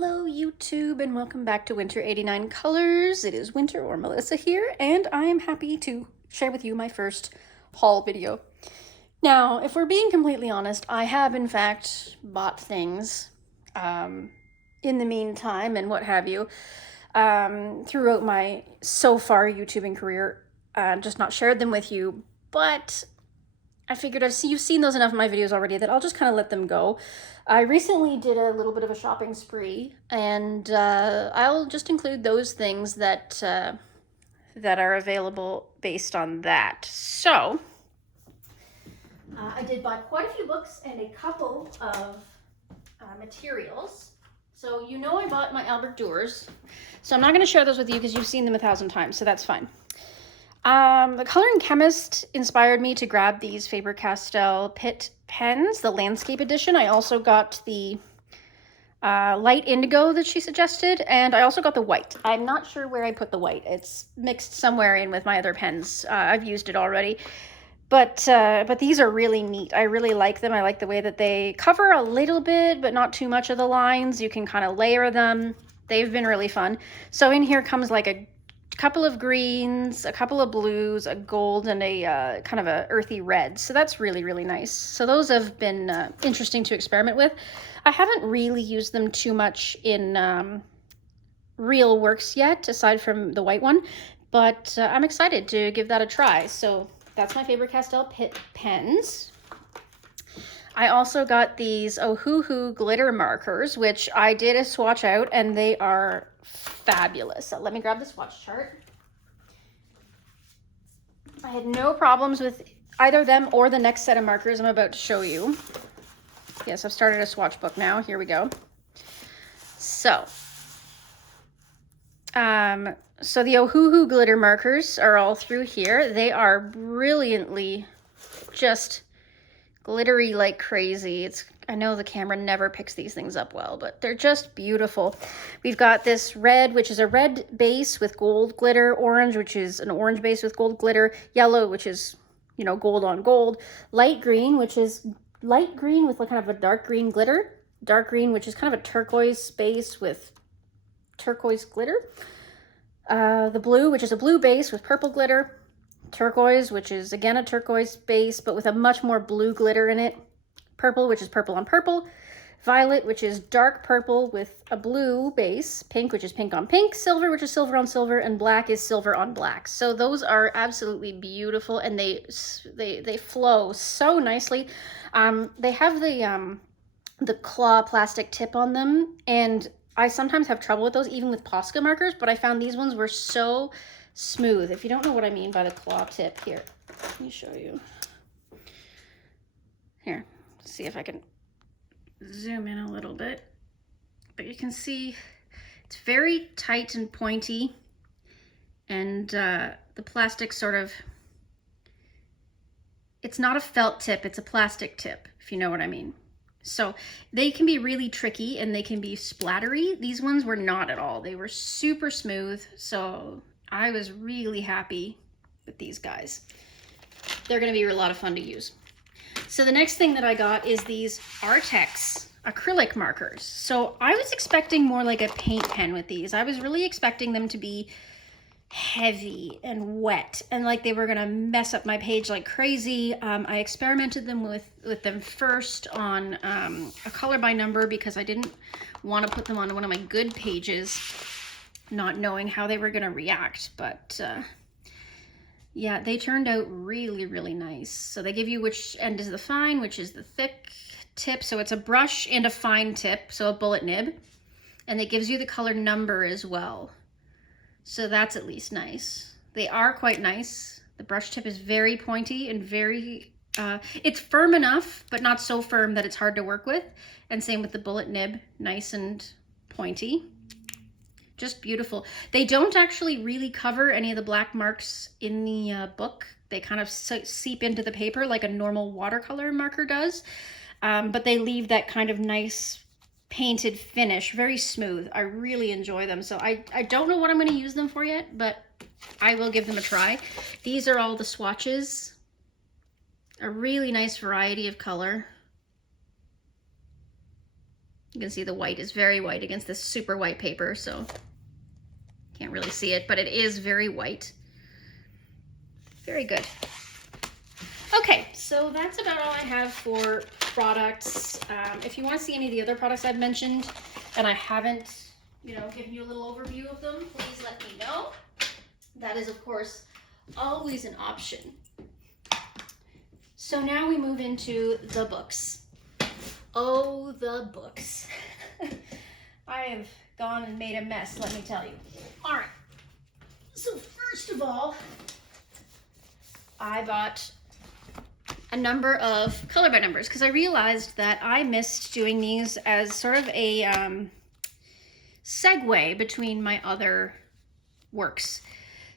Hello YouTube and welcome back to Winter 89 Colors. It is Winter or Melissa here and I am happy to share with you my first haul video. Now, if we're being completely honest, I have in fact bought things in the meantime and what have you throughout my so far YouTubing career, just not shared them with you, but I figured you've seen those enough in my videos already that I'll just kind of let them go. I recently did a little bit of a shopping spree, and I'll just include those things that that are available based on that. So, I did buy quite a few books and a couple of materials. So you know I bought my Albert Duers. So I'm not going to share those with you because you've seen them 1,000 times, so that's fine. The Coloring Chemist inspired me to grab these Faber-Castell PITT pens, the Landscape Edition. I also got the light indigo that she suggested, and I also got the white. I'm not sure where I put the white. It's mixed somewhere in with my other pens. I've used it already. But these are really neat. I really like them. I like the way that they cover a little bit, but not too much of the lines. You can kind of layer them. They've been really fun. So in here comes like a couple of greens, a couple of blues, a gold, and a kind of a earthy red. So that's really, really nice. So those have been interesting to experiment with. I haven't really used them too much in real works yet, aside from the white one, but I'm excited to give that a try. So that's my Faber-Castell PITT pens. I also got these Ohuhu glitter markers, which I did a swatch out, and they are fabulous. So let me grab the swatch chart. I had no problems with either them or the next set of markers I'm about to show you. Yes, I've started a swatch book now. Here we go. So the Ohuhu glitter markers are all through here. They are brilliantly just glittery like crazy. I know the camera never picks these things up well, but they're just beautiful. We've got this red, which is a red base with gold glitter, orange, which is an orange base with gold glitter, yellow, which is, you know, gold on gold, light green, which is light green with kind of a dark green glitter, dark green, which is kind of a turquoise base with turquoise glitter, the blue, which is a blue base with purple glitter, turquoise, which is again a turquoise base but with a much more blue glitter in it, purple, which is purple on purple, violet, which is dark purple with a blue base, pink, which is pink on pink, silver, which is silver on silver, and black is silver on black. So those are absolutely beautiful, and they flow so nicely. They have the claw plastic tip on them, and I sometimes have trouble with those, even with Posca markers, but I found these ones were so smooth. If you don't know what I mean by the claw tip, here, let me show you. Here, see if I can zoom in a little bit. But you can see it's very tight and pointy, and the plastic sort of, it's not a felt tip, it's a plastic tip, if you know what I mean. So they can be really tricky and they can be splattery. These ones were not at all. They were super smooth. So I was really happy with these guys. They're going to be a lot of fun to use. So the next thing that I got is these Artex acrylic markers. So I was expecting more like a paint pen with these. I was really expecting them to be heavy and wet and like they were gonna mess up my page like crazy. I experimented them with them first on a color by number because I didn't want to put them on one of my good pages, not knowing how they were gonna react. But yeah, they turned out really, really nice. So they give you which end is the fine, which is the thick tip. So it's a brush and a fine tip, so a bullet nib, and it gives you the color number as well. So that's at least nice. They are quite nice. The brush tip is very pointy and very, it's firm enough, but not so firm that it's hard to work with. And same with the bullet nib, nice and pointy. Just beautiful. They don't actually really cover any of the black marks in the book. They kind of seep into the paper like a normal watercolor marker does. But they leave that kind of nice painted finish, very smooth. I really enjoy them. So I don't know what I'm going to use them for yet, but I will give them a try. These are all the swatches. A really nice variety of color. You can see the white is very white against this super white paper, so can't really see it, but it is very white. Very good. Okay, so that's about all I have for products. If you want to see any of the other products I've mentioned and I haven't, given you a little overview of them, please let me know. That is, of course, always an option. So now we move into the books. Oh, the books. I have gone and made a mess, let me tell you. All right, so first of all, I bought a number of color by numbers because I realized that I missed doing these as sort of a segue between my other works.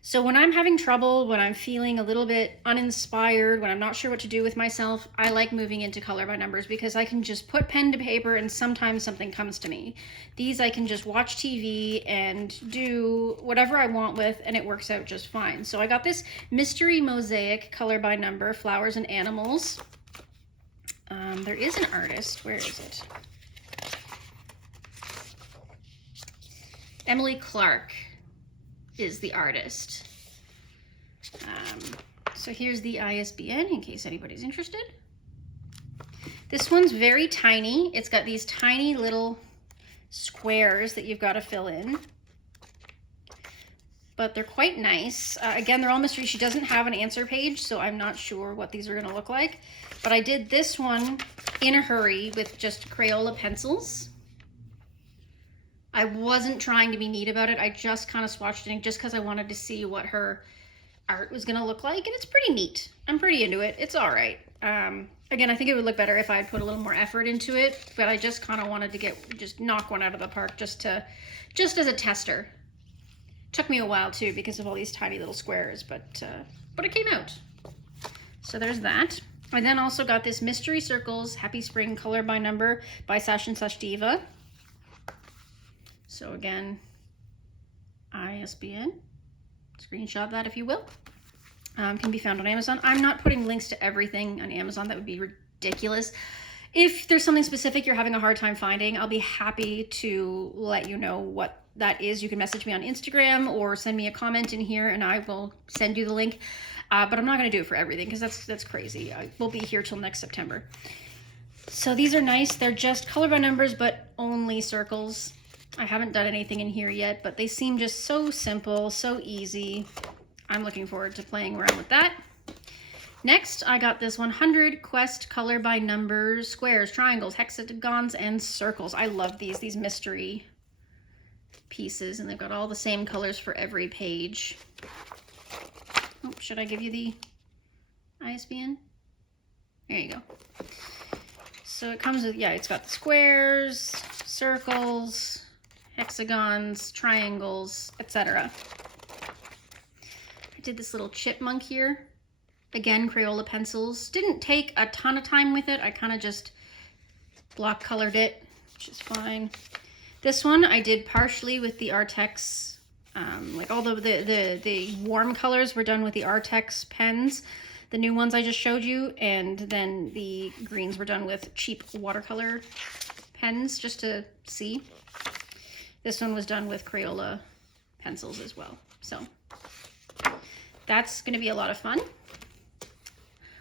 So when I'm having trouble, when I'm feeling a little bit uninspired, when I'm not sure what to do with myself, I like moving into color by numbers because I can just put pen to paper and sometimes something comes to me. These I can just watch TV and do whatever I want with, and it works out just fine. So I got this mystery mosaic color by number, flowers and animals. There is an artist. Where is it? Emily Clark is the artist. So here's the ISBN in case anybody's interested. This one's very tiny. It's got these tiny little squares that you've got to fill in, but they're quite nice. Again, they're all mystery. She doesn't have an answer page, so I'm not sure what these are going to look like, but I did this one in a hurry with just Crayola pencils. I wasn't trying to be neat about it. I just kind of swatched it just because I wanted to see what her art was going to look like, and it's pretty neat. I'm pretty into it. It's all right. Again, I think it would look better if I had put a little more effort into it, but I just kind of wanted to just knock one out of the park just as a tester. Took me a while too because of all these tiny little squares, but it came out. So there's that. I then also got this Mystery Circles Happy Spring color by number by Sash and Such Diva. So again, ISBN, screenshot that if you will. Can be found on Amazon. I'm not putting links to everything on Amazon. That would be ridiculous. If there's something specific you're having a hard time finding, I'll be happy to let you know what that is. You can message me on Instagram or send me a comment in here and I will send you the link. But I'm not going to do it for everything because that's crazy. I will be here till next September. So these are nice. They're just color by numbers, but only circles. I haven't done anything in here yet, but they seem just so simple, so easy. I'm looking forward to playing around with that. Next, I got this 100 Quest color by numbers, squares, triangles, hexagons, and circles. I love these mystery pieces, and they've got all the same colors for every page. Oh, should I give you the ISBN? There you go. So it comes with, it's got the squares, circles, hexagons, triangles, etc. I did this little chipmunk here. Again, Crayola pencils. Didn't take a ton of time with it. I kind of just block colored it, which is fine. This one I did partially with the Artex, like all the warm colors were done with the Artex pens, the new ones I just showed you, and then the greens were done with cheap watercolor pens just to see. This one was done with Crayola pencils as well. So that's going to be a lot of fun.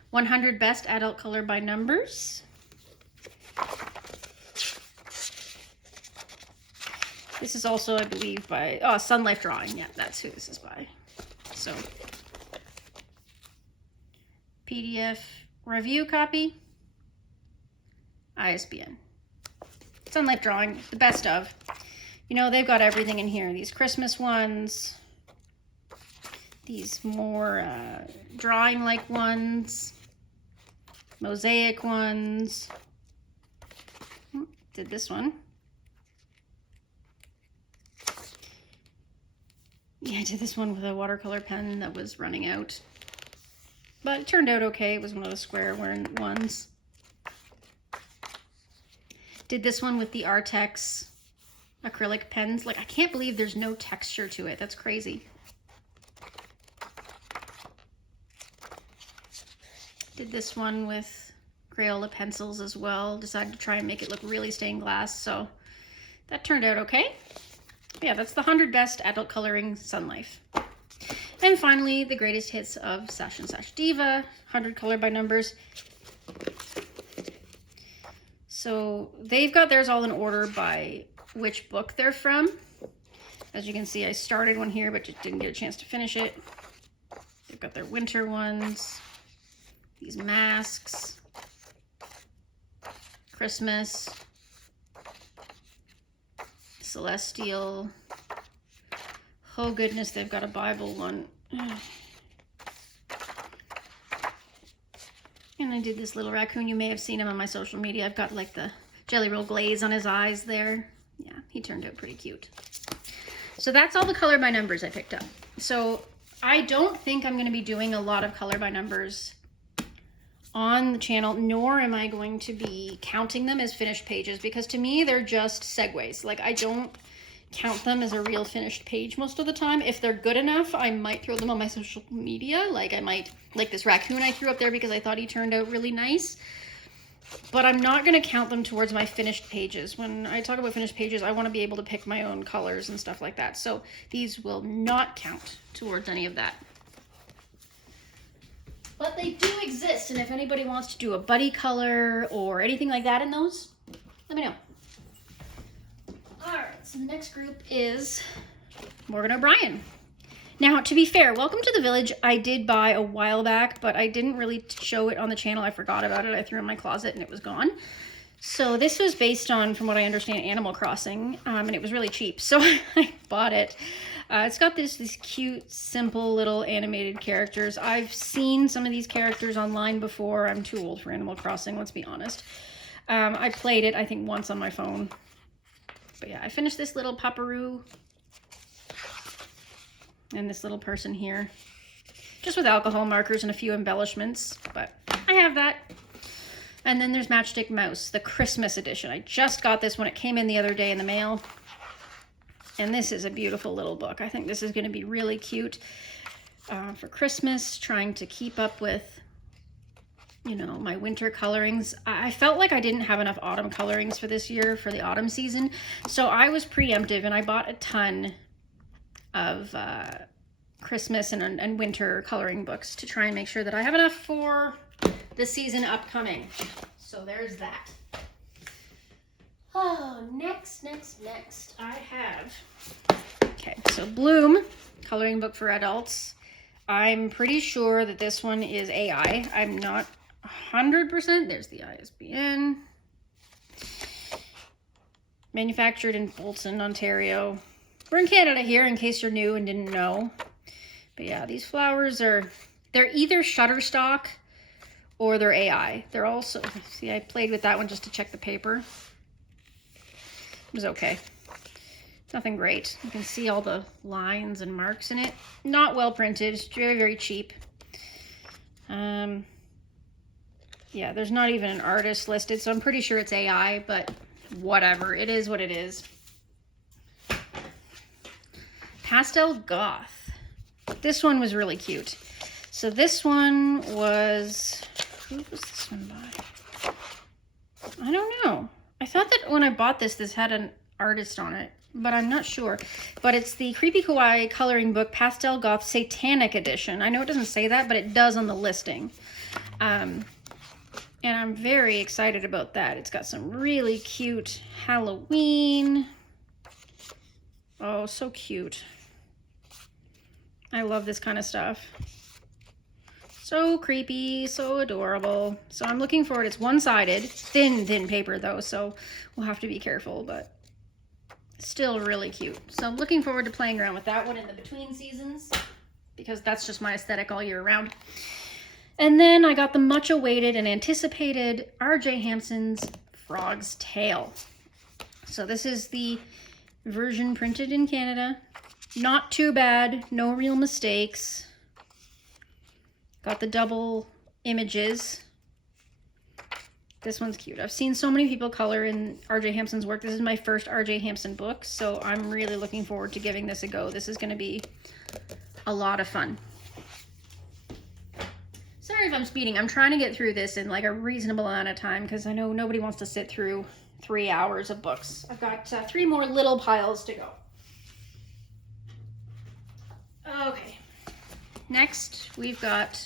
100 Best Adult Color by Numbers. This is also, I believe, by Sun Life Drawing. Yeah, that's who this is by. So PDF review copy, ISBN. Sun Life Drawing, the best of. You know, they've got everything in here. These Christmas ones, these more drawing-like ones, mosaic ones. Did this one. Yeah, I did this one with a watercolor pen that was running out. But it turned out okay. It was one of the square ones. Did this one with the Artex acrylic pens. Like, I can't believe there's no texture to it. That's crazy. Did this one with Crayola pencils as well. Decided to try and make it look really stained glass, so that turned out okay. Yeah, that's the 100 Best Adult Coloring Sun Life. And finally, the greatest hits of Sash and Sash Diva, 100 color by numbers. So they've got theirs all in order by which book they're from. As you can see, I started one here, but just didn't get a chance to finish it. They've got their winter ones, these masks, Christmas, Celestial. Oh goodness, they've got a Bible one. And I did this little raccoon. You may have seen him on my social media. I've got like the Jelly Roll glaze on his eyes there. Yeah, he turned out pretty cute. So that's all the color by numbers I picked up. So I don't think I'm going to be doing a lot of color by numbers on the channel, nor am I going to be counting them as finished pages, because to me they're just segues. Like, I don't count them as a real finished page most of the time. If they're good enough, I might throw them on my social media. Like, I might, like this raccoon I threw up there because I thought he turned out really nice. But I'm not going to count them towards my finished pages. When I talk about finished pages, I want to be able to pick my own colors and stuff like that. So these will not count towards any of that. But they do exist, and if anybody wants to do a buddy color or anything like that in those, let me know. All right, so the next group is Morgan O'Brien. Now, to be fair, Welcome to the Village I did buy a while back, but I didn't really show it on the channel. I forgot about it. I threw it in my closet and it was gone. So this was based on, from what I understand, Animal Crossing, and it was really cheap, so I bought it. It's got these cute, simple little animated characters. I've seen some of these characters online before. I'm too old for Animal Crossing, let's be honest. I played it, I think, once on my phone. But yeah, I finished this little paparoo and this little person here, just with alcohol markers and a few embellishments, but I have that. And then there's Matchstick Mouse, the Christmas edition. I just got this when it came in the other day in the mail. And this is a beautiful little book. I think this is going to be really cute for Christmas, trying to keep up with, you know, my winter colorings. I felt like I didn't have enough autumn colorings for this year, for the autumn season. So I was preemptive and I bought a ton of Christmas and winter coloring books to try and make sure that I have enough for the season upcoming. So there's that. Oh, next I have, okay, so Bloom, coloring book for adults. I'm pretty sure that this one is AI. I'm not 100%. There's the ISBN. Manufactured in Bolton, Ontario. We're in Canada here, in case you're new and didn't know. But yeah, these flowers they're either Shutterstock or they're AI. They're also, see, I played with that one just to check the paper. It was okay. Nothing great. You can see all the lines and marks in it. Not well printed. It's very, very cheap. Yeah, there's not even an artist listed, so I'm pretty sure it's AI, but whatever. It is what it is. Pastel Goth. This one was really cute. So this one was, who was this one by? I don't know. I thought that when I bought this, this had an artist on it, but I'm not sure. But it's the Creepy Kawaii coloring book Pastel Goth Satanic Edition. I know it doesn't say that, but it does on the listing. And I'm very excited about that. It's got some really cute Halloween. Oh, so cute. I love this kind of stuff. So creepy, so adorable. So I'm looking forward. It's one-sided, thin paper though, so we'll have to be careful, but still really cute. So I'm looking forward to playing around with that one in the between seasons, because that's just my aesthetic all year round. And then I got the much awaited and anticipated R.J. Hampson's Frog's Tale. So this is the version printed in Canada. Not too bad, no real mistakes. Got the double images. This one's cute. I've seen so many people color in R.J. Hampson's work. This is my first R.J. Hampson book, so I'm really looking forward to giving this a go. This is going to be a lot of fun. Sorry sorry if I'm speeding. I'm trying to get through this in like a reasonable amount of time because I know nobody wants to sit through 3 hours of books. I've got 3 more little piles to go. Okay. Next, we've got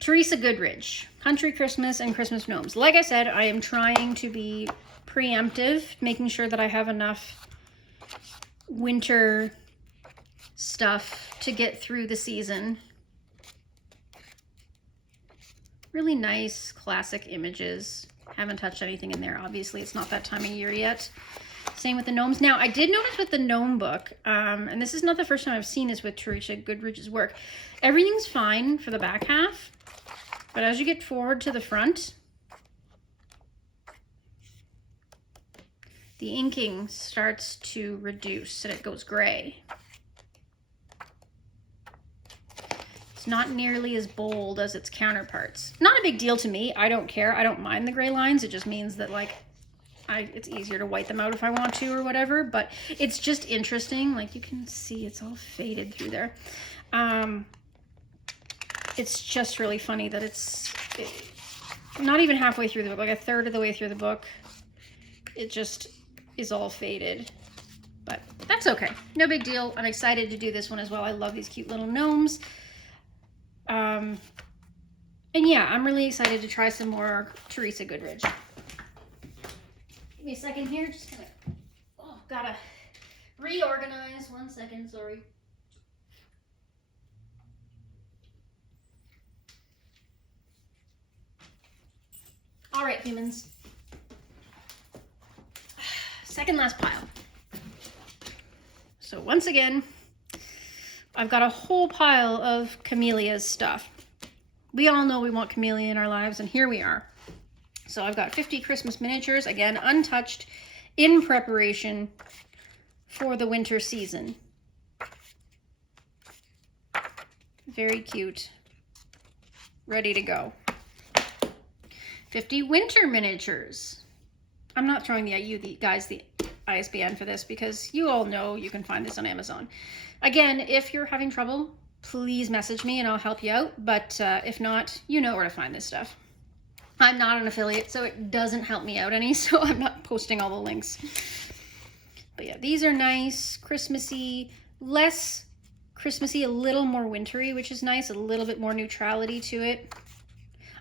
Theresa Goodridge, Country Christmas and Christmas Gnomes. Like I said, I am trying to be preemptive, making sure that I have enough winter stuff to get through the season. Really nice classic images. Haven't touched anything in there. Obviously, it's not that time of year yet. Same with the gnomes. Now, I did notice with the gnome book, and this is not the first time I've seen this with Theresa Goodridge's work, everything's fine for the back half, but as you get forward to the front, the inking starts to reduce and it goes gray. It's not nearly as bold as its counterparts. Not a big deal to me. I don't care. I don't mind the gray lines. It just means that like it's easier to white them out if I want to or whatever, but it's just interesting. Like you can see it's all faded through there. It's just really funny that it's not even halfway through the book, like a third of the way through the book. It just is all faded, but that's okay. No big deal. I'm excited to do this one as well. I love these cute little gnomes. And yeah, I'm really excited to try some more Theresa Goodridge. Give me a second here. Just gonna, gotta reorganize. 1 second, sorry. All right, humans. Second last pile. So once again, I've got a whole pile of Kameliya's stuff. We all know we want Chamelia in our lives, and here we are. So I've got 50 Christmas miniatures, again, untouched, in preparation for the winter season. Very cute. Ready to go. 50 winter miniatures. I'm not throwing you guys the ISBN for this because you all know you can find this on Amazon. Again, if you're having trouble, please message me and I'll help you out. But if not, you know where to find this stuff. I'm not an affiliate, so it doesn't help me out any, so I'm not posting all the links. But yeah, these are nice, Christmassy, less Christmassy, a little more wintry, which is nice, a little bit more neutrality to it.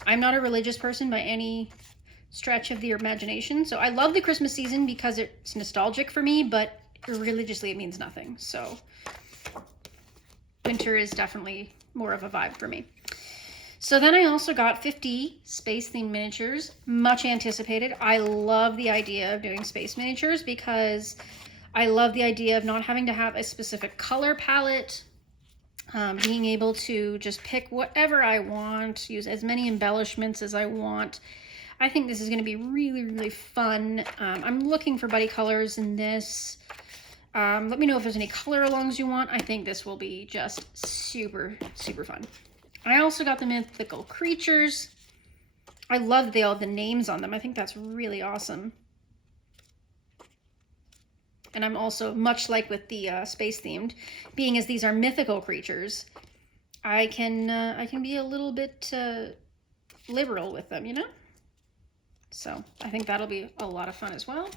I'm not a religious person by any stretch of the imagination, so I love the Christmas season because it's nostalgic for me, but religiously it means nothing. So winter is definitely more of a vibe for me. So then I also got 50 space-themed miniatures, much anticipated. I love the idea of doing space miniatures because I love the idea of not having to have a specific color palette, being able to just pick whatever I want, use as many embellishments as I want. I think this is going to be really, really fun. I'm looking for buddy colors in this. Let me know if there's any color alongs you want. I think this will be just super, super fun. I also got the mythical creatures. I love all the names on them. I think that's really awesome. And I'm also, much like with the space themed, being as these are mythical creatures, I can be a little bit liberal with them, you know? So I think that'll be a lot of fun as well.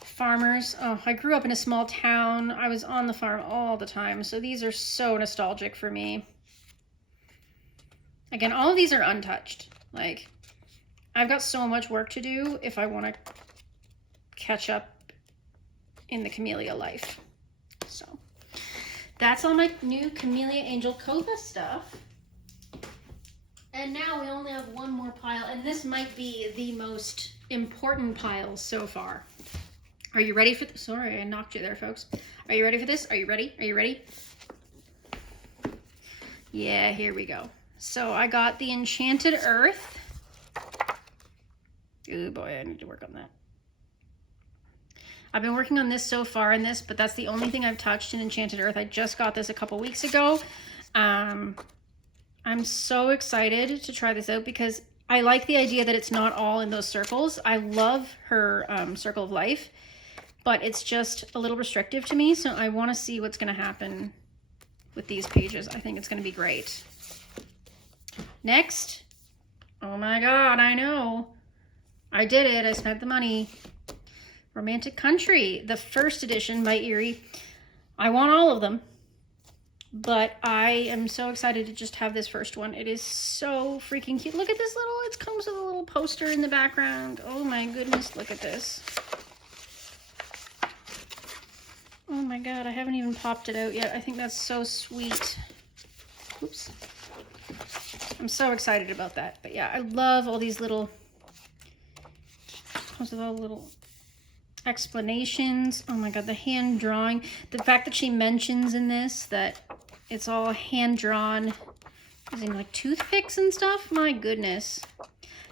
Farmers. Oh, I grew up in a small town. I was on the farm all the time, so these are so nostalgic for me. Again, all of these are untouched. Like, I've got so much work to do if I want to catch up in the Kameliya life. So that's all my new Kameliya Angelkova stuff. And now we only have one more pile, and this might be the most important pile so far. Are you ready for this? Sorry, I knocked you there, folks. Are you ready for this? Are you ready? Are you ready? Yeah, here we go. So I got the Enchanted Earth. Oh boy, I need to work on that. I've been working on this so far in this, but that's the only thing I've touched in Enchanted Earth. I just got this a couple weeks ago. I'm so excited to try this out because I like the idea that it's not all in those circles. I love her Circle of Life, but it's just a little restrictive to me. So I want to see what's going to happen with these pages. I think it's going to be great. Next. Oh my God, I know. I did it. I spent the money. Romantic Country, the first edition by Erie. I want all of them, but I am so excited to just have this first one. It is so freaking cute. Look at this little, it comes with a little poster in the background. Oh my goodness, look at this. Oh my God, I haven't even popped it out yet. I think that's so sweet. Oops. I'm so excited about that. But yeah, I love all these little, comes with all the little explanations. Oh my God, the hand drawing. The fact that she mentions in this that it's all hand drawn using like toothpicks and stuff. My goodness.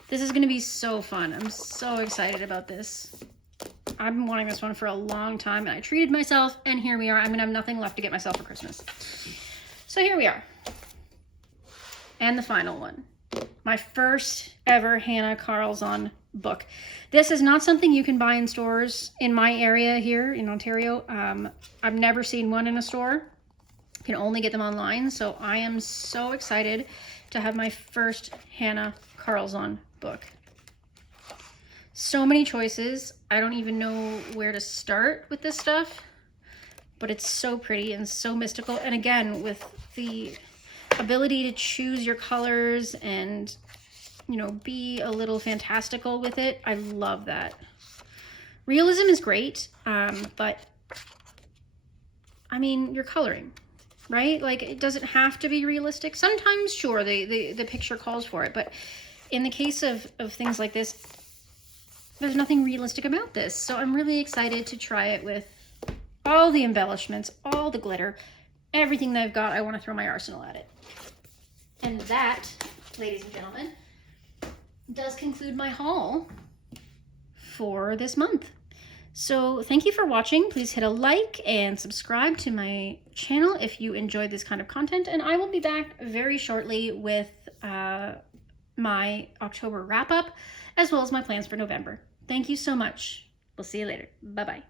This is going to be so fun. I'm so excited about this. I've been wanting this one for a long time and I treated myself and here we are. I'm going to have nothing left to get myself for Christmas. So here we are. And the final one. My first ever Hannah Carlson book. This is not something you can buy in stores in my area here in Ontario. I've never seen one in a store. You can only get them online. So I am so excited to have my first Hannah Carlson book. So many choices. I don't even know where to start with this stuff, but it's so pretty and so mystical. And again, with the ability to choose your colors and, you know, be a little fantastical with it. I love that. Realism is great, but I mean, you're coloring, right? Like, it doesn't have to be realistic. Sometimes, sure, the picture calls for it, but in the case of things like this, there's nothing realistic about this. So I'm really excited to try it with all the embellishments, all the glitter, everything that I've got. I want to throw my arsenal at it. And that, ladies and gentlemen, does conclude my haul for this month. So thank you for watching. Please hit a like and subscribe to my channel if you enjoyed this kind of content. And I will be back very shortly with my October wrap up, as well as my plans for November. Thank you so much. We'll see you later. Bye-bye.